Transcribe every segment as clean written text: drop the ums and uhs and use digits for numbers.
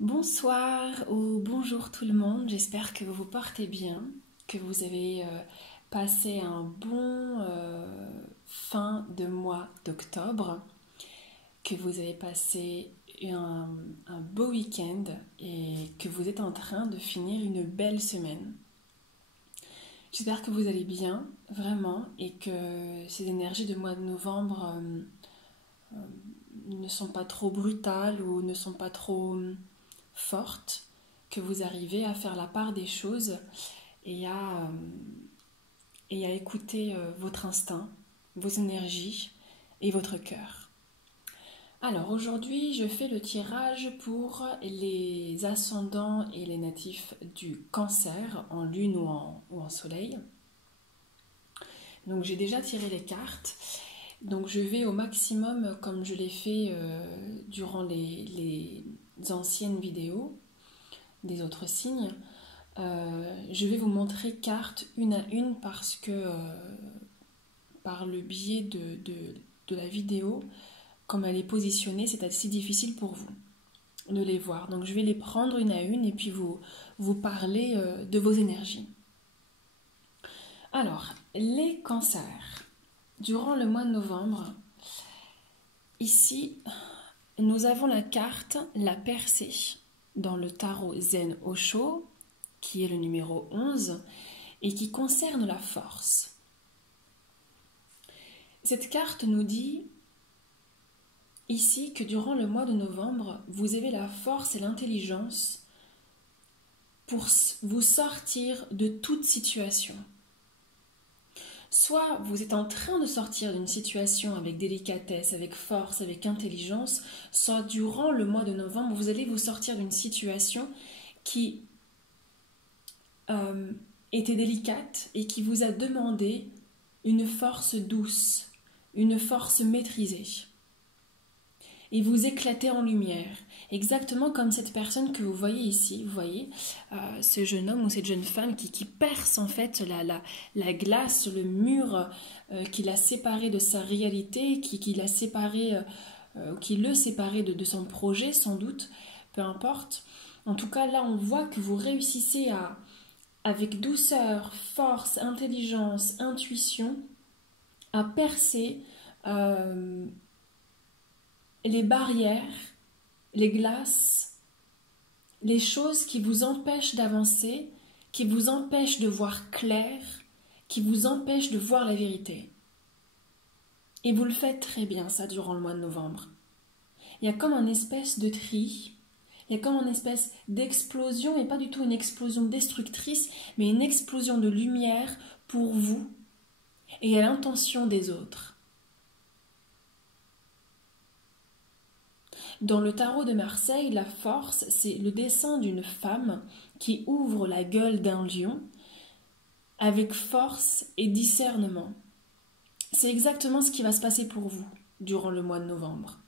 Bonsoir ou bonjour tout le monde, j'espère que vous vous portez bien, que vous avez passé un bon fin de mois d'octobre, que vous avez passé un, un beau week-end et que vous êtes en train de finir une belle semaine. J'espère que vous allez bien, vraiment, et que ces énergies de mois de novembre ne sont pas trop brutales ou ne sont pas trop forte, que vous arrivez à faire la part des choses et à écouter votre instinct, vos énergies et votre cœur. Alors aujourd'hui, je fais le tirage pour les ascendants et les natifs du cancer en lune ou en soleil. Donc j'ai déjà tiré les cartes. Donc je vais au maximum comme je l'ai fait durant les anciennes vidéos des autres signes. Je vais vous montrer cartes une à une parce que par le biais de la vidéo, comme elle est positionnée, c'est assez difficile pour vous de les voir. Donc je vais les prendre une à une et puis vous parler de vos énergies. Alors, les cancers. Durant le mois de novembre, ici, nous avons la carte La Percée dans le tarot Zen Osho, qui est le numéro 11 et qui concerne la force. Cette carte nous dit ici que durant le mois de novembre, vous avez la force et l'intelligence pour vous sortir de toute situation. Soit vous êtes en train de sortir d'une situation avec délicatesse, avec force, avec intelligence, soit durant le mois de novembre, vous allez vous sortir d'une situation qui était délicate et qui vous a demandé une force douce, une force maîtrisée. Et vous éclatez en lumière, exactement comme cette personne que vous voyez ici, vous voyez, ce jeune homme ou cette jeune femme qui perce en fait la glace, le mur qui l'a séparé de sa réalité, qui l'a séparé, qui le séparait de son projet sans doute, peu importe. En tout cas là on voit que vous réussissez avec douceur, force, intelligence, intuition, à percer les barrières, les glaces, les choses qui vous empêchent d'avancer, qui vous empêchent de voir clair, qui vous empêchent de voir la vérité. Et vous le faites très bien ça durant le mois de novembre. Il y a comme une espèce de tri, il y a comme une espèce d'explosion, et pas du tout une explosion destructrice, mais une explosion de lumière pour vous et à l'intention des autres. Dans le tarot de Marseille, la force, c'est le dessin d'une femme qui ouvre la gueule d'un lion avec force et discernement. C'est exactement ce qui va se passer pour vous durant le mois de novembre.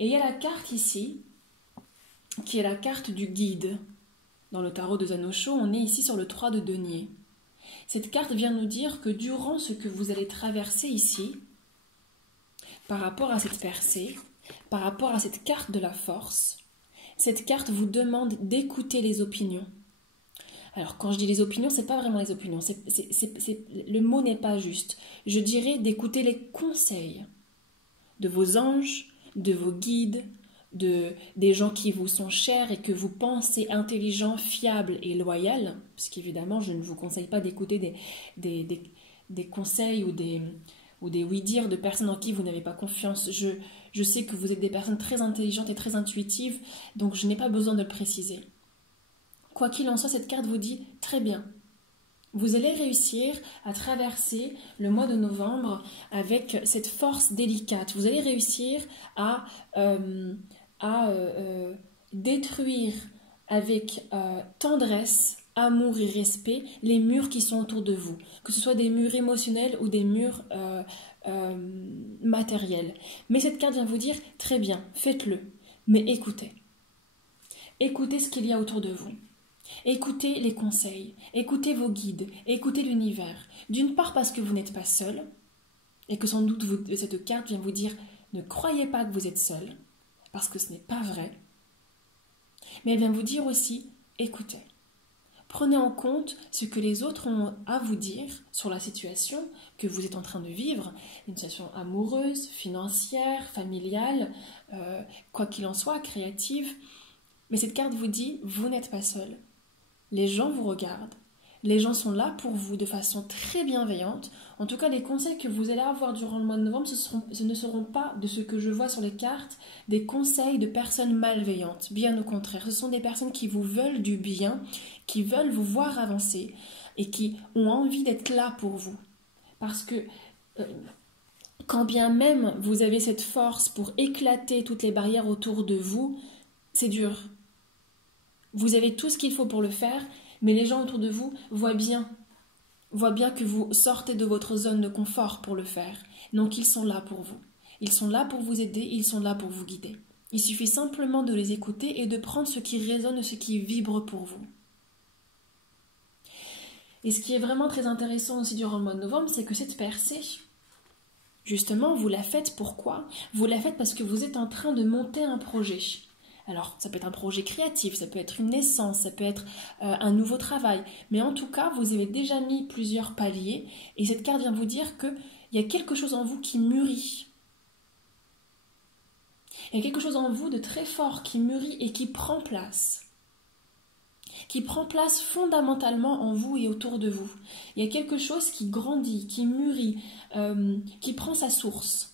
Et il y a la carte ici, qui est la carte du guide. Dans le tarot de Zen Osho, on est ici sur le 3 de denier. Cette carte vient nous dire que durant ce que vous allez traverser ici, par rapport à cette percée, par rapport à cette carte de la force, cette carte vous demande d'écouter les opinions. Alors quand je dis les opinions, c'est pas vraiment les opinions, le mot n'est pas juste. Je dirais d'écouter les conseils de vos anges, de vos guides, des gens qui vous sont chers et que vous pensez intelligents, fiables et loyaux, parce qu'évidemment je ne vous conseille pas d'écouter des conseils ou des oui-dire de personnes en qui vous n'avez pas confiance. Je sais que vous êtes des personnes très intelligentes et très intuitives, donc je n'ai pas besoin de le préciser. Quoi qu'il en soit, cette carte vous dit très bien. Vous allez réussir à traverser le mois de novembre avec cette force délicate. Vous allez réussir à détruire avec tendresse, amour et respect les murs qui sont autour de vous, que ce soit des murs émotionnels ou des murs matériels. Mais cette carte vient vous dire très bien, faites-le, mais écoutez. Écoutez ce qu'il y a autour de vous. Écoutez les conseils, écoutez vos guides, écoutez l'univers. D'une part parce que vous n'êtes pas seul, et que sans doute cette carte vient vous dire ne croyez pas que vous êtes seul. parce que ce n'est pas vrai. Mais elle vient vous dire aussi, écoutez, prenez en compte ce que les autres ont à vous dire sur la situation que vous êtes en train de vivre, une situation amoureuse, financière, familiale, quoi qu'il en soit, créative. Mais cette carte vous dit, vous n'êtes pas seul. Les gens vous regardent. Les gens sont là pour vous de façon très bienveillante. En tout cas, les conseils que vous allez avoir durant le mois de novembre, ce ne seront pas, de ce que je vois sur les cartes, des conseils de personnes malveillantes. Bien au contraire, ce sont des personnes qui vous veulent du bien, qui veulent vous voir avancer et qui ont envie d'être là pour vous. Parce que quand bien même vous avez cette force pour éclater toutes les barrières autour de vous, c'est dur. Vous avez tout ce qu'il faut pour le faire, mais les gens autour de vous voient bien que vous sortez de votre zone de confort pour le faire. Donc ils sont là pour vous. Ils sont là pour vous aider, ils sont là pour vous guider. Il suffit simplement de les écouter et de prendre ce qui résonne, ce qui vibre pour vous. Et ce qui est vraiment très intéressant aussi durant le mois de novembre, c'est que cette percée, justement, vous la faites pourquoi ? Vous la faites parce que vous êtes en train de monter un projet. Alors, ça peut être un projet créatif, ça peut être une naissance, ça peut être un nouveau travail. Mais en tout cas, vous avez déjà mis plusieurs paliers et cette carte vient vous dire qu'il y a quelque chose en vous qui mûrit. Il y a quelque chose en vous de très fort qui mûrit et qui prend place. Qui prend place fondamentalement en vous et autour de vous. Il y a quelque chose qui grandit, qui mûrit, qui prend sa source.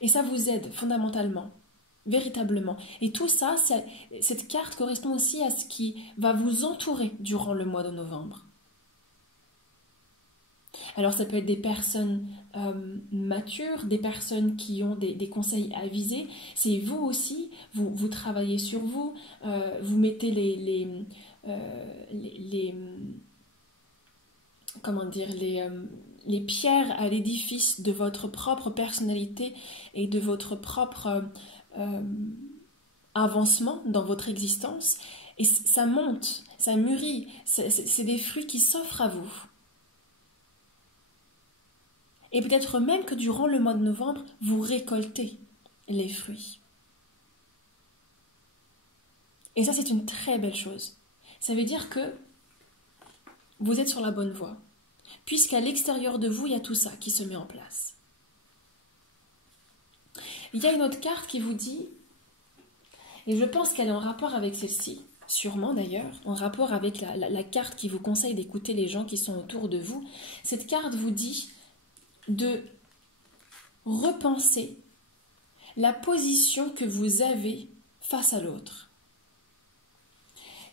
Et ça vous aide fondamentalement. Véritablement. Et tout ça, cette carte correspond aussi à ce qui va vous entourer durant le mois de novembre. Alors ça peut être des personnes matures, des personnes qui ont des conseils avisés. C'est vous aussi, vous travaillez sur vous, vous mettez les pierres à l'édifice de votre propre personnalité et de votre propre avancement dans votre existence, et ça monte, ça mûrit, c'est des fruits qui s'offrent à vous. Et peut-être même que durant le mois de novembre, vous récoltez les fruits. Et ça, c'est une très belle chose. Ça veut dire que vous êtes sur la bonne voie, puisqu'à l'extérieur de vous, il y a tout ça qui se met en place. Il y a une autre carte qui vous dit, et je pense qu'elle est en rapport avec celle-ci, sûrement d'ailleurs, en rapport avec la carte qui vous conseille d'écouter les gens qui sont autour de vous. Cette carte vous dit de repenser la position que vous avez face à l'autre.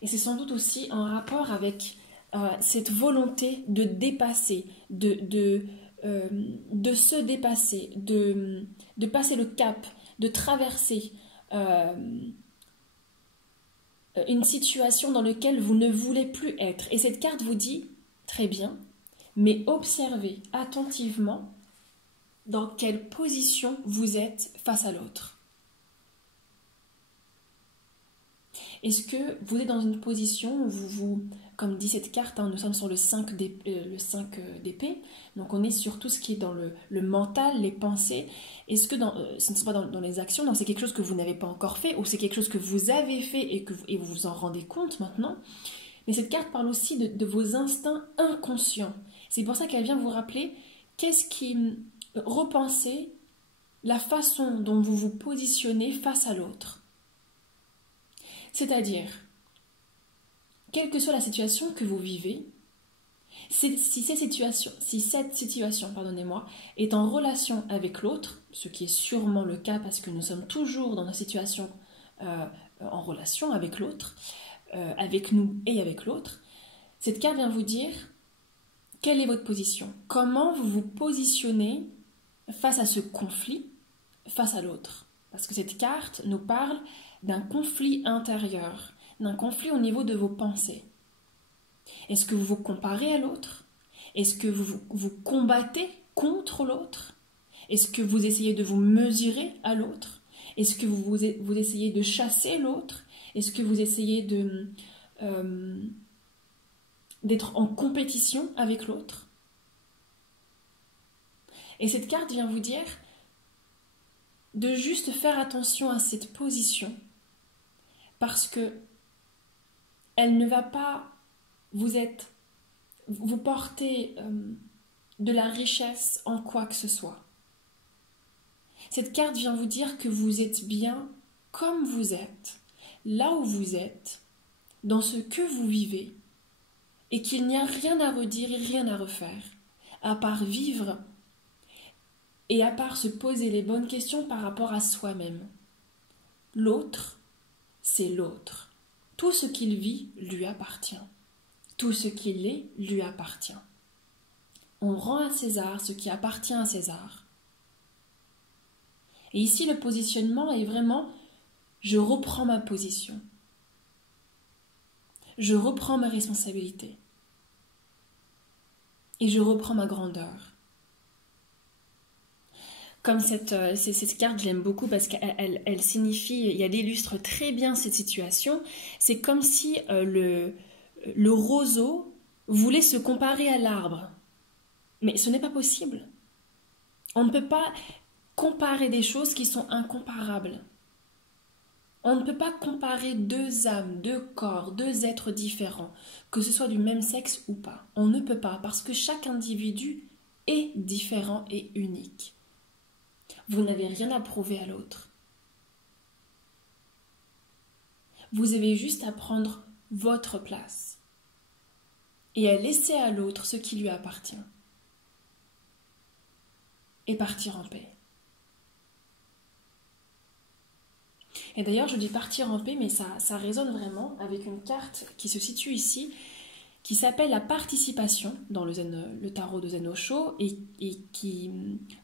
Et c'est sans doute aussi en rapport avec cette volonté de dépasser, de se dépasser, de passer le cap, de traverser une situation dans laquelle vous ne voulez plus être. Et cette carte vous dit, très bien, mais observez attentivement dans quelle position vous êtes face à l'autre. Est-ce que vous êtes dans une position où vous comme dit cette carte, nous sommes sur le 5 d'épée, donc on est sur tout ce qui est dans le mental, les pensées. Est-ce que ce ne sont pas dans les actions, donc c'est quelque chose que vous n'avez pas encore fait, ou c'est quelque chose que vous avez fait et vous vous en rendez compte maintenant. Mais cette carte parle aussi de vos instincts inconscients. C'est pour ça qu'elle vient vous rappeler qu'est-ce qui repensez la façon dont vous vous positionnez face à l'autre. C'est-à-dire, quelle que soit la situation que vous vivez, si cette situation est en relation avec l'autre, ce qui est sûrement le cas parce que nous sommes toujours dans une situation en relation avec l'autre, avec nous et avec l'autre, cette carte vient vous dire quelle est votre position, comment vous vous positionnez face à ce conflit, face à l'autre. Parce que cette carte nous parle d'un conflit intérieur, d'un conflit au niveau de vos pensées. Est-ce que vous vous comparez à l'autre? Est-ce que vous combattez contre l'autre? Est-ce que vous essayez de vous mesurer à l'autre? Est-ce que vous essayez de chasser l'autre? Est-ce que vous essayez d'être en compétition avec l'autre? Et cette carte vient vous dire, de juste faire attention à cette position parce que elle ne va pas vous porter de la richesse en quoi que ce soit. Cette carte vient vous dire que vous êtes bien comme vous êtes, là où vous êtes, dans ce que vous vivez, et qu'il n'y a rien à redire et rien à refaire, à part vivre et à part se poser les bonnes questions par rapport à soi-même. L'autre, c'est l'autre. Tout ce qu'il vit lui appartient. Tout ce qu'il est lui appartient. On rend à César ce qui appartient à César. Et ici, le positionnement est vraiment « je reprends ma position ». Je reprends ma responsabilité. Et je reprends ma grandeur. Comme cette carte, je l'aime beaucoup parce qu'elle signifie, et elle illustre très bien cette situation. C'est comme si le roseau voulait se comparer à l'arbre. Mais ce n'est pas possible. On ne peut pas comparer des choses qui sont incomparables. On ne peut pas comparer deux âmes, deux corps, deux êtres différents, que ce soit du même sexe ou pas. On ne peut pas parce que chaque individu est différent et unique. Vous n'avez rien à prouver à l'autre. Vous avez juste à prendre votre place et à laisser à l'autre ce qui lui appartient et partir en paix. Et d'ailleurs, je dis partir en paix, mais ça résonne vraiment avec une carte qui se situe ici, qui s'appelle la participation dans le tarot de Zen Osho et qui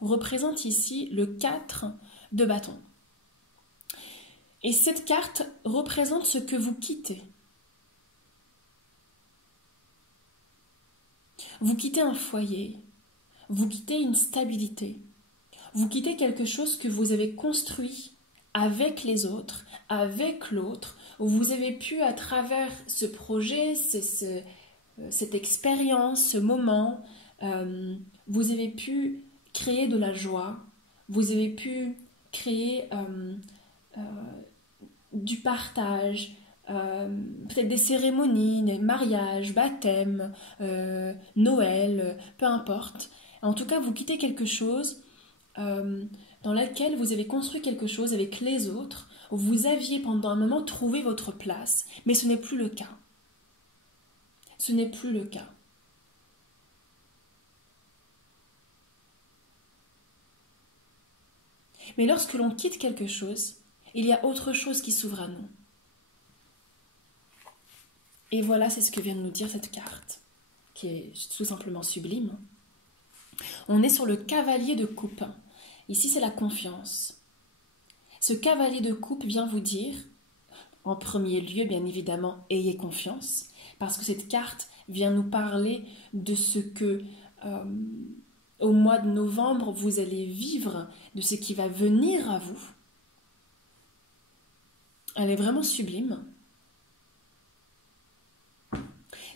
représente ici le 4 de bâton. Et cette carte représente ce que vous quittez. Vous quittez un foyer, vous quittez une stabilité, vous quittez quelque chose que vous avez construit avec les autres, avec l'autre, où vous avez pu à travers ce projet, cette expérience, ce moment, vous avez pu créer de la joie, vous avez pu créer du partage, peut-être des cérémonies, des mariages, baptêmes, Noël, peu importe. En tout cas, vous quittez quelque chose dans laquelle vous avez construit quelque chose avec les autres, où vous aviez pendant un moment trouvé votre place, mais ce n'est plus le cas. Ce n'est plus le cas. Mais lorsque l'on quitte quelque chose, il y a autre chose qui s'ouvre à nous. Et voilà, c'est ce que vient de nous dire cette carte, qui est tout simplement sublime. On est sur le cavalier de coupe. Ici, c'est la confiance. Ce cavalier de coupe vient vous dire, en premier lieu, bien évidemment, ayez confiance, parce que cette carte vient nous parler de ce que, au mois de novembre, vous allez vivre, de ce qui va venir à vous. Elle est vraiment sublime.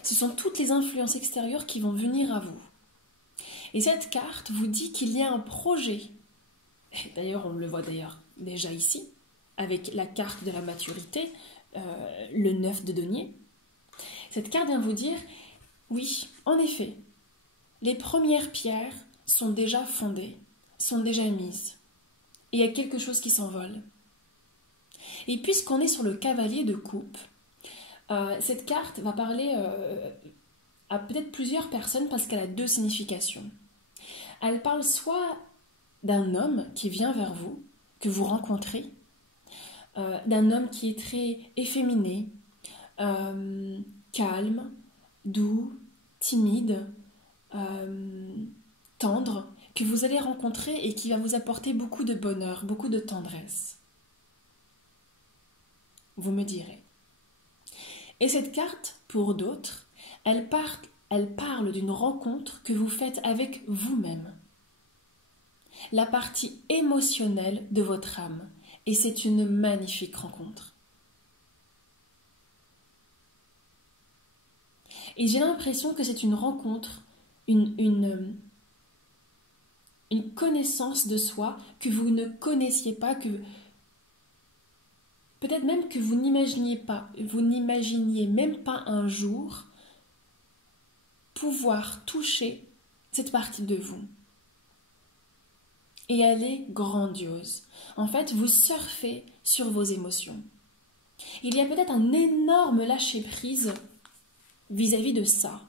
Ce sont toutes les influences extérieures qui vont venir à vous. Et cette carte vous dit qu'il y a un projet. D'ailleurs, on le voit déjà ici, avec la carte de la maturité, le 9 de denier. Cette carte vient vous dire, oui, en effet, les premières pierres sont déjà fondées, sont déjà mises. Et il y a quelque chose qui s'envole. Et puisqu'on est sur le cavalier de coupe, cette carte va parler à peut-être plusieurs personnes parce qu'elle a deux significations. Elle parle soit d'un homme qui vient vers vous, que vous rencontrez, d'un homme qui est très efféminé, calme, doux, timide, tendre, que vous allez rencontrer et qui va vous apporter beaucoup de bonheur, beaucoup de tendresse. Vous me direz. Et cette carte, pour d'autres, elle parle d'une rencontre que vous faites avec vous-même. La partie émotionnelle de votre âme. Et c'est une magnifique rencontre. Et j'ai l'impression que c'est une rencontre, une une connaissance de soi que vous ne connaissiez pas, que peut-être même que vous n'imaginiez même pas un jour pouvoir toucher cette partie de vous. Et elle est grandiose. En fait, vous surfez sur vos émotions. Il y a peut-être un énorme lâcher-prise vis-à-vis de ça.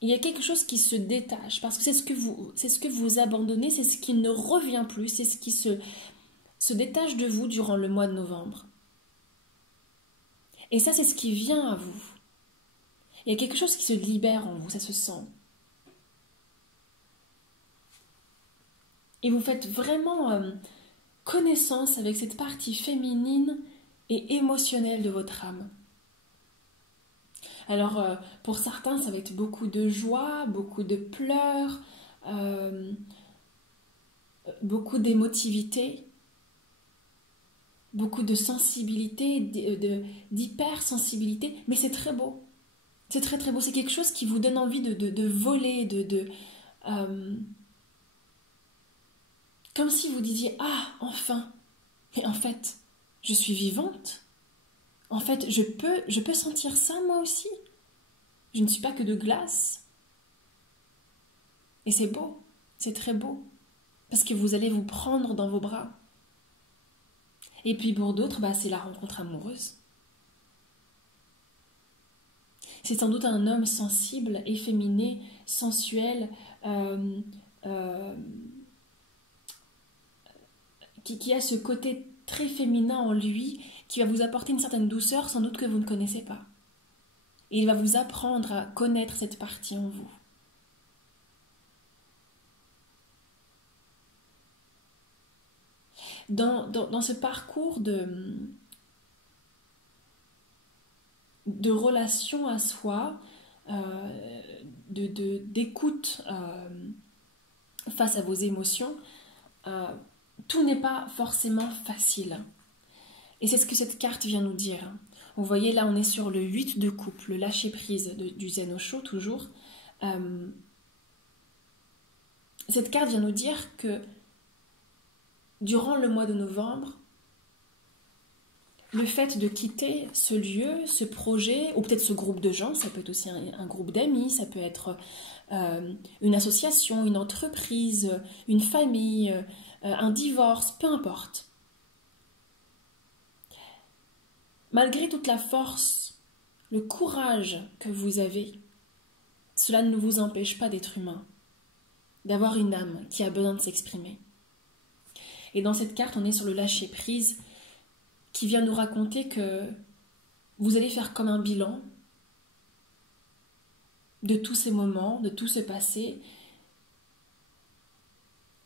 Il y a quelque chose qui se détache, parce que c'est ce que vous abandonnez, c'est ce qui ne revient plus, c'est ce qui se détache de vous durant le mois de novembre. Et ça, c'est ce qui vient à vous. Il y a quelque chose qui se libère en vous, ça se sent. Et vous faites vraiment connaissance avec cette partie féminine et émotionnelle de votre âme. Alors, pour certains, ça va être beaucoup de joie, beaucoup de pleurs, beaucoup d'émotivité, beaucoup de sensibilité, d'hypersensibilité, mais c'est très beau. C'est très très beau, c'est quelque chose qui vous donne envie de voler, comme si vous disiez « Ah, enfin !» Et en fait, je suis vivante. En fait, je peux sentir ça moi aussi. Je ne suis pas que de glace. Et c'est beau, c'est très beau. Parce que vous allez vous prendre dans vos bras. Et puis pour d'autres, c'est la rencontre amoureuse. C'est sans doute un homme sensible, efféminé, sensuel, qui a ce côté très féminin en lui, qui va vous apporter une certaine douceur sans doute que vous ne connaissez pas. Et il va vous apprendre à connaître cette partie en vous. Dans ce parcours de relation à soi, d'écoute face à vos émotions, tout n'est pas forcément facile. Et c'est ce que cette carte vient nous dire. Vous voyez, là, on est sur le 8 de coupe, le lâcher-prise du Zen Osho, toujours. Cette carte vient nous dire que durant le mois de novembre, le fait de quitter ce lieu, ce projet, ou peut-être ce groupe de gens, ça peut être aussi un groupe d'amis, ça peut être une association, une entreprise, une famille, un divorce, peu importe. Malgré toute la force, le courage que vous avez, cela ne vous empêche pas d'être humain, d'avoir une âme qui a besoin de s'exprimer. Et dans cette carte, on est sur le lâcher-prise qui vient nous raconter que vous allez faire comme un bilan de tous ces moments, de tout ce passé,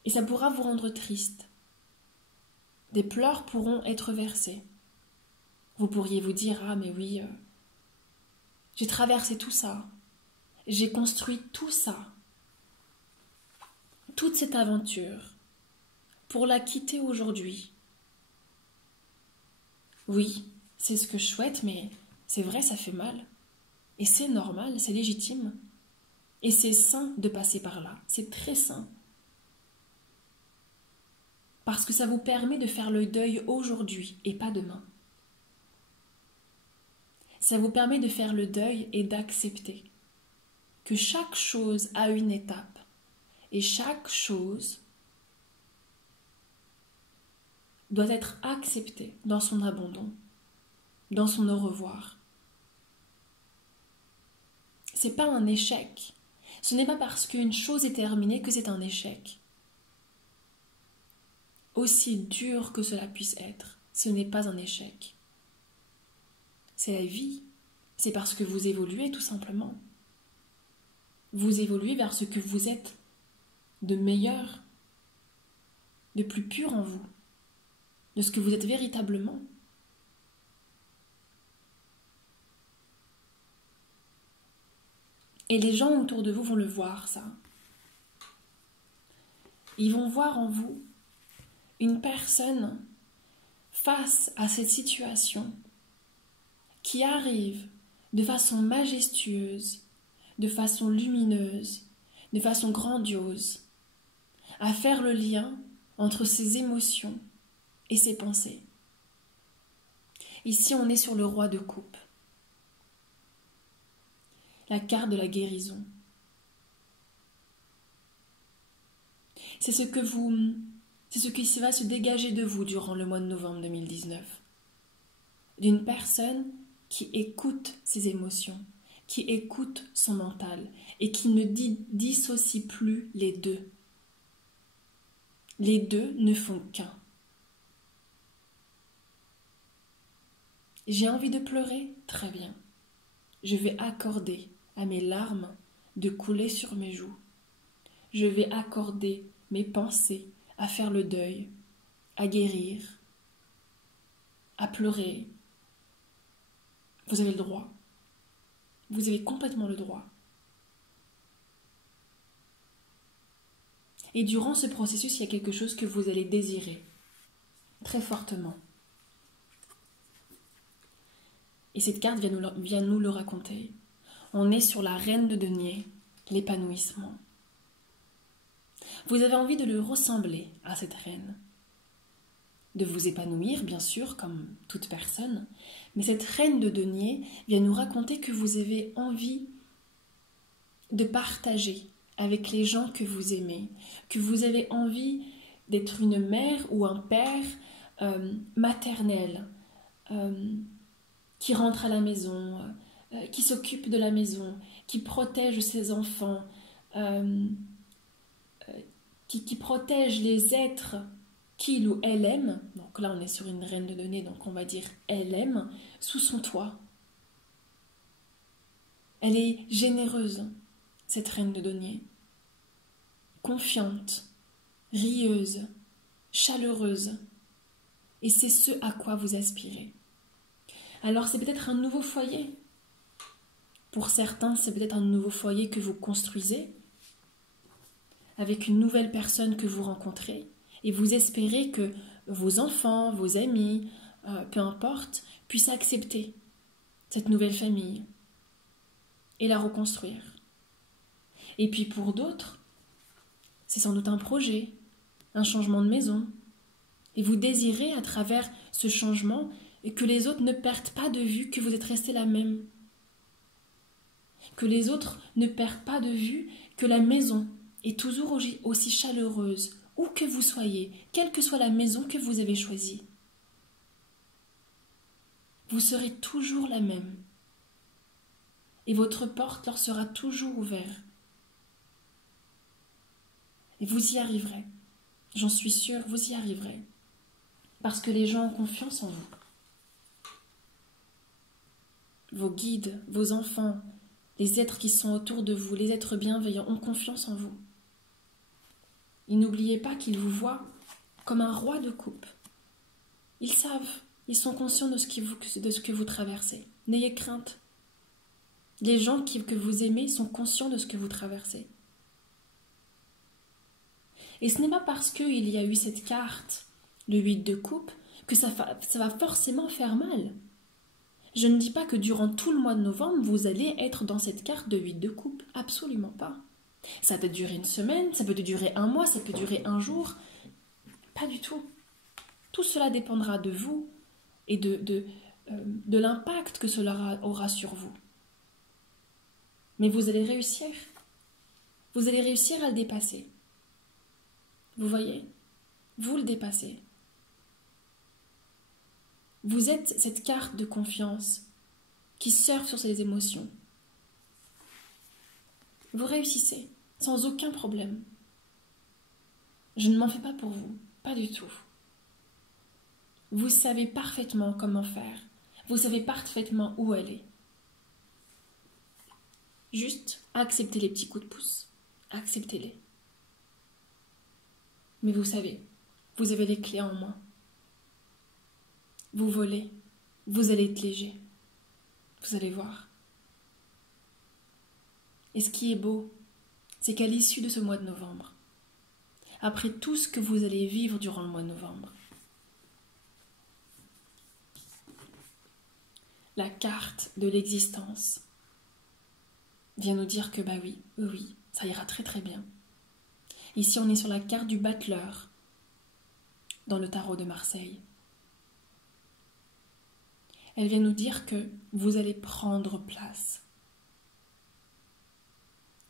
et ça pourra vous rendre triste. Des pleurs pourront être versés. Vous pourriez vous dire « Ah mais oui, j'ai traversé tout ça, j'ai construit tout ça, toute cette aventure, pour la quitter aujourd'hui. » Oui, c'est ce que je souhaite, mais c'est vrai, ça fait mal. Et c'est normal, c'est légitime. Et c'est sain de passer par là, c'est très sain. Parce que ça vous permet de faire le deuil aujourd'hui et pas demain. Ça vous permet de faire le deuil et d'accepter que chaque chose a une étape et chaque chose doit être acceptée dans son abandon, dans son au revoir. C'est pas un échec. Ce n'est pas parce qu'une chose est terminée que c'est un échec. Aussi dur que cela puisse être, ce n'est pas un échec. C'est la vie. C'est parce que vous évoluez tout simplement. Vous évoluez vers ce que vous êtes de meilleur, de plus pur en vous, de ce que vous êtes véritablement. Et les gens autour de vous vont le voir, ça. Ils vont voir en vous une personne face à cette situation qui arrive de façon majestueuse, de façon lumineuse, de façon grandiose, à faire le lien entre ses émotions et ses pensées. Ici, on est sur le roi de coupe, la carte de la guérison. C'est ce qui va se dégager de vous durant le mois de novembre 2019. D'une personne qui écoute ses émotions, qui écoute son mental et qui ne dissocie plus les deux. Les deux ne font qu'un. J'ai envie de pleurer? Très bien. Je vais accorder à mes larmes de couler sur mes joues. Je vais accorder mes pensées à faire le deuil, à guérir, à pleurer. Vous avez le droit. Vous avez complètement le droit. Et durant ce processus, il y a quelque chose que vous allez désirer très fortement. Et cette carte vient nous le raconter. On est sur la reine de denier, l'épanouissement. Vous avez envie de le ressembler à cette reine. De vous épanouir, bien sûr, comme toute personne. Mais cette reine de denier vient nous raconter que vous avez envie de partager avec les gens que vous aimez, que vous avez envie d'être une mère ou un père maternel, qui rentre à la maison, qui s'occupe de la maison, qui protège ses enfants, qui protège les êtres qu'il ou elle aime. Donc là, on est sur une reine de denier, donc on va dire elle aime, sous son toit. Elle est généreuse, cette reine de denier. Confiante, rieuse, chaleureuse. Et c'est ce à quoi vous aspirez. Alors c'est peut-être un nouveau foyer. Pour certains, c'est peut-être un nouveau foyer que vous construisez avec une nouvelle personne que vous rencontrez et vous espérez que vos enfants, vos amis, peu importe, puissent accepter cette nouvelle famille et la reconstruire. Et puis pour d'autres, c'est sans doute un projet, un changement de maison. Et vous désirez à travers ce changement que les autres ne perdent pas de vue que vous êtes resté la même. Que les autres ne perdent pas de vue que la maison est toujours aussi chaleureuse, où que vous soyez, quelle que soit la maison que vous avez choisie. Vous serez toujours la même. Et votre porte leur sera toujours ouverte. Et vous y arriverez. J'en suis sûre, vous y arriverez. Parce que les gens ont confiance en vous. Vos guides, vos enfants, les êtres qui sont autour de vous, les êtres bienveillants ont confiance en vous. Et n'oubliez pas qu'ils vous voient comme un roi de coupe. Ils savent, ils sont conscients de ce que vous traversez. N'ayez crainte. Les gens que vous aimez sont conscients de ce que vous traversez. Et ce n'est pas parce qu'il y a eu cette carte, le 8 de coupe, que ça va forcément faire mal. Je ne dis pas que durant tout le mois de novembre, vous allez être dans cette carte de 8 de coupe. Absolument pas. Ça peut durer une semaine, ça peut durer un mois, ça peut durer un jour. Pas du tout. Tout cela dépendra de vous et de l'impact que cela aura sur vous. Mais vous allez réussir. Vous allez réussir à le dépasser. Vous voyez? Vous le dépassez. Vous êtes cette carte de confiance qui surfe sur ces émotions. Vous réussissez sans aucun problème. Je ne m'en fais pas pour vous, pas du tout. Vous savez parfaitement comment faire. Vous savez parfaitement où aller. Juste acceptez les petits coups de pouce. Acceptez-les. Mais vous savez, vous avez les clés en main. Vous volez, vous allez être léger. Vous allez voir. Et ce qui est beau, c'est qu'à l'issue de ce mois de novembre, après tout ce que vous allez vivre durant le mois de novembre, la carte de l'existence vient nous dire que oui, Ça ira très très bien. Ici, on est sur la carte du battleur dans le tarot de Marseille. Elle vient nous dire que vous allez prendre place.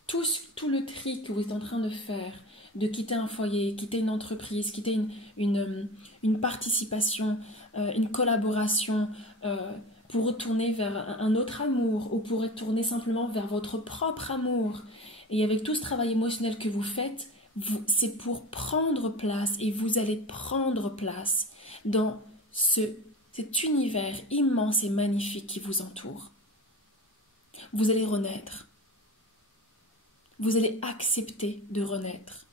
Tout le tri que vous êtes en train de faire, de quitter un foyer, quitter une entreprise, quitter une participation, une collaboration, pour retourner vers un autre amour ou pour retourner simplement vers votre propre amour. Et avec tout ce travail émotionnel que vous faites, c'est pour prendre place et vous allez prendre place dans cet univers immense et magnifique qui vous entoure. Vous allez renaître. Vous allez accepter de renaître.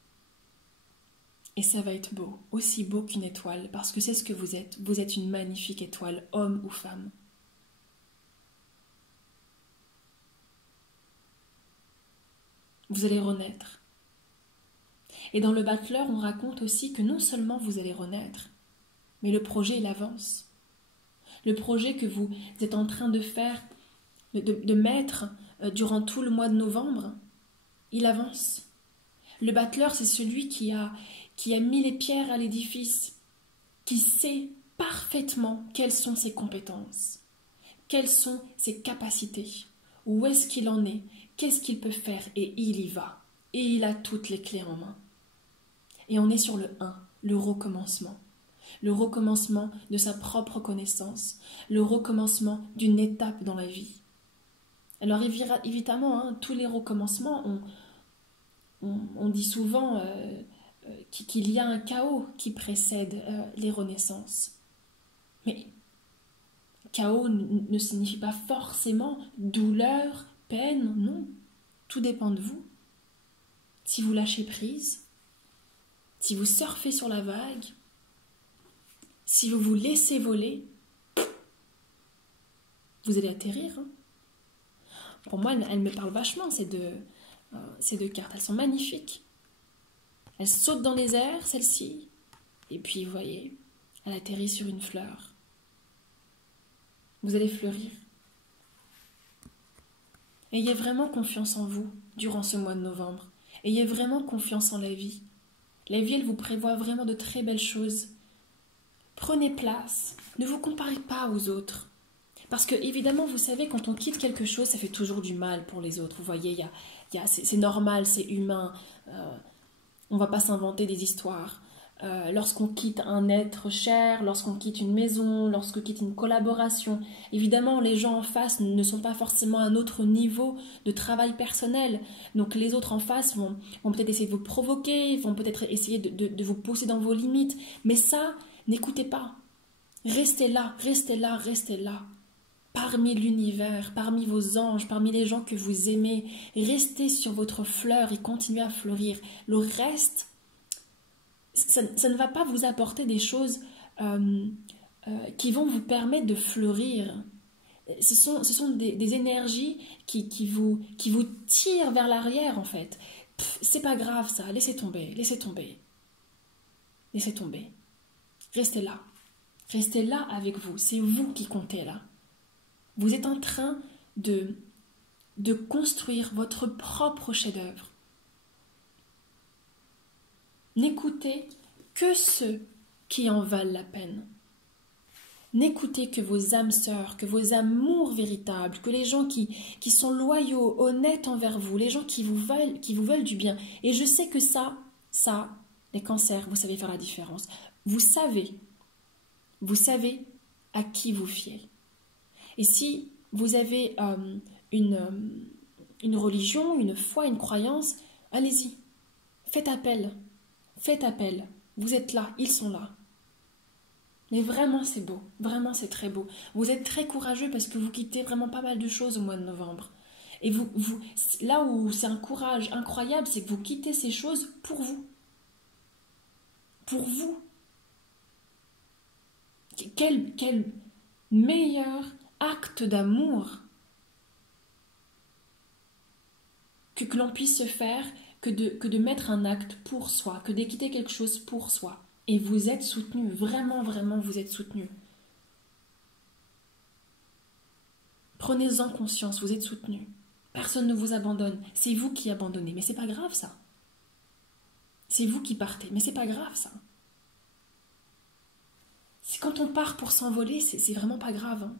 Et ça va être beau, aussi beau qu'une étoile, parce que c'est ce que vous êtes. Vous êtes une magnifique étoile, homme ou femme. Vous allez renaître. Et dans le battleur, on raconte aussi que non seulement vous allez renaître, mais le projet, il avance. Le projet que vous êtes en train de faire, de mettre durant tout le mois de novembre, il avance. Le battleur, c'est celui qui a mis les pierres à l'édifice, qui sait parfaitement quelles sont ses compétences, quelles sont ses capacités, où est-ce qu'il en est, qu'est-ce qu'il peut faire, et il y va. Et il a toutes les clés en main. Et on est sur le 1, le recommencement. Le recommencement de sa propre connaissance, le recommencement d'une étape dans la vie. Alors évidemment, tous les recommencements, on dit souvent qu'il y a un chaos qui précède les renaissances. Mais chaos ne signifie pas forcément douleur, peine, non. Tout dépend de vous. Si vous lâchez prise, si vous surfez sur la vague, si vous vous laissez voler, vous allez atterrir. Pour moi, elles me parlent vachement, ces deux cartes. Elles sont magnifiques. Elles sautent dans les airs, celle-ci. Et puis, vous voyez, elle atterrit sur une fleur. Vous allez fleurir. Ayez vraiment confiance en vous durant ce mois de novembre. Ayez vraiment confiance en la vie. La vie, elle vous prévoit vraiment de très belles choses. Prenez place. Ne vous comparez pas aux autres. Parce que, évidemment, vous savez, quand on quitte quelque chose, ça fait toujours du mal pour les autres. Vous voyez, c'est normal, c'est humain. On ne va pas s'inventer des histoires. Lorsqu'on quitte un être cher, lorsqu'on quitte une maison, lorsqu'on quitte une collaboration, évidemment, les gens en face ne sont pas forcément à un autre niveau de travail personnel. Donc, les autres en face vont peut-être essayer de vous provoquer, vont peut-être essayer de vous pousser dans vos limites. Mais ça, n'écoutez pas. Restez là, restez là, restez là. Parmi l'univers, parmi vos anges, parmi les gens que vous aimez, restez sur votre fleur et continuez à fleurir. Le reste, ça ne va pas vous apporter des choses qui vont vous permettre de fleurir. Ce sont des énergies qui vous tirent vers l'arrière, en fait. C'est pas grave, ça. Laissez tomber, laissez tomber. Laissez tomber. Restez là. Restez là avec vous. C'est vous qui comptez là. Vous êtes en train de construire votre propre chef-d'œuvre. N'écoutez que ceux qui en valent la peine. N'écoutez que vos âmes sœurs, que vos amours véritables, que les gens qui sont loyaux, honnêtes envers vous, les gens qui vous veulent du bien. Et je sais que ça, les cancers, vous savez faire la différence. Vous savez à qui vous fiez. Et si vous avez une religion, une foi, une croyance, allez-y, faites appel. Faites appel. Vous êtes là, ils sont là. Mais vraiment, c'est beau. Vraiment, c'est très beau. Vous êtes très courageux parce que vous quittez vraiment pas mal de choses au mois de novembre. Et là où c'est un courage incroyable, c'est que vous quittez ces choses pour vous. Pour vous. Quel meilleur acte d'amour que l'on puisse se faire que de mettre un acte pour soi, que de quitter quelque chose pour soi. Et vous êtes soutenu, vraiment, vraiment, vous êtes soutenu. Prenez-en conscience, vous êtes soutenu. Personne ne vous abandonne. C'est vous qui abandonnez. Mais c'est pas grave ça. C'est vous qui partez. Mais c'est pas grave ça. C'est quand on part pour s'envoler, c'est vraiment pas grave. Hein.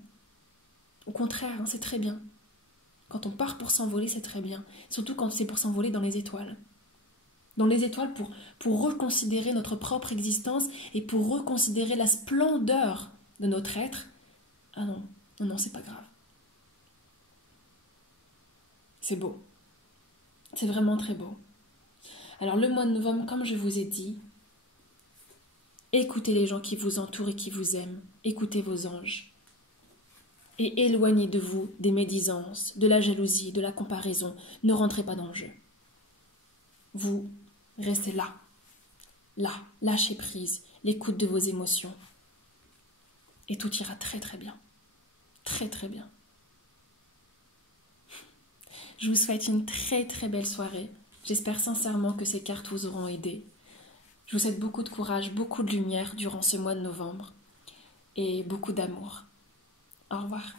Au contraire, hein, c'est très bien. Quand on part pour s'envoler, c'est très bien. Surtout quand c'est pour s'envoler dans les étoiles. Dans les étoiles pour reconsidérer notre propre existence et pour reconsidérer la splendeur de notre être. Ah non, non, non, c'est pas grave. C'est beau. C'est vraiment très beau. Alors le mois de novembre, comme je vous ai dit, écoutez les gens qui vous entourent et qui vous aiment. Écoutez vos anges. Et éloignez de vous des médisances, de la jalousie, de la comparaison. Ne rentrez pas dans le jeu. Vous restez là. Là, lâchez prise, l'écoute de vos émotions. Et tout ira très très bien. Très très bien. Je vous souhaite une très très belle soirée. J'espère sincèrement que ces cartes vous auront aidé. Je vous souhaite beaucoup de courage, beaucoup de lumière durant ce mois de novembre et beaucoup d'amour. Au revoir.